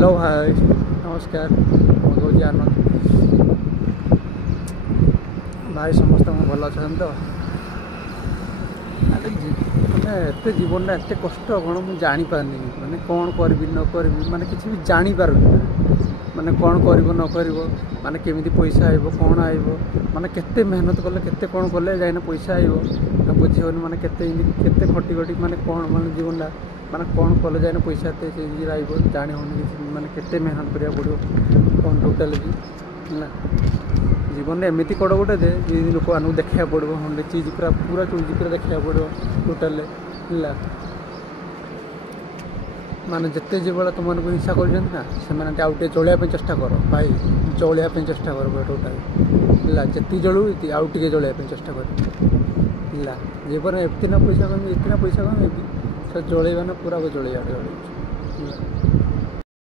hello भाई नमस्कार कौन आनंद भाई समस्त भल अच्छा तो मैंने एत जीवन एत कष्ट कौन मुझे जापारे मैंने कौन करी न करी मैंने किसी भी जापार मैंने कौन कर न कर माने केमी पैसा आइब कौन आइब माने केते मेहनत कले केते कौन कले जाइना पैसा आइब बुझे माने केते खटी खटी माने कौन माने जीवन माने कौन कले जाइना पैसा आइब जानी होनी माने केते मेहनत करा पड़ो कौन टोटाल भी है जीवन में एमती कड़ गोटे दे लोक मानू देखा पड़ो हंडे चीज पूरा चीज पूरा देखा पड़ो टोटाल है माने जिते जो तुमको हिंसा कर आउटे चलिया चेष्टा कर भाई चलिया चेष्टा कर टोटाल है जिते जलू आउ टे चलिया चेष्टा कर जीवन इतना पैसा कमी इतना पैसा कमी जलैबा ना पूरा जलैया